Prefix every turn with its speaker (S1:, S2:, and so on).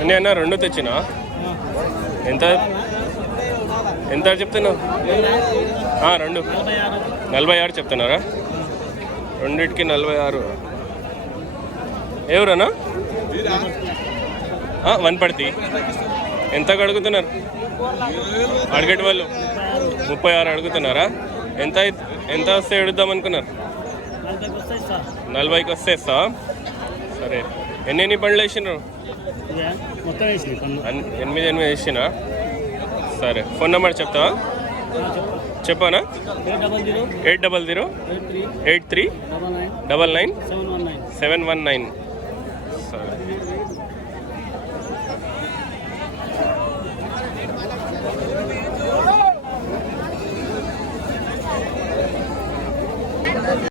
S1: అన్నీ అన్న రెండు తెచ్చినా? ఎంత? ఎంత చెప్తున్నావు? రెండు. నలభై ఆరు చెప్తున్నారా? రెండిటికి నలభై ఆరు. ఎవరన్నా? వన్ పడితే. ఎంత అడుగుతున్నారు? అడిగేటి వాళ్ళు. ముప్పై ఆరు అడుగుతున్నారా? ఎంత ఎంత వస్తే ఎడుద్దాం అనుకున్నారు? నలభైకి వస్తే ఇస్తా సరే? ఎన్ని ఎన్ని బండ్లు వేసినారు ఎనిమిది ఎనిమిది వేసినా? సరే. ఫోన్ నెంబర్ చెప్తావా? చెప్పానా?
S2: Eight double zero.
S1: Eight
S2: three. Double nine.
S1: Seven one nine. సరే.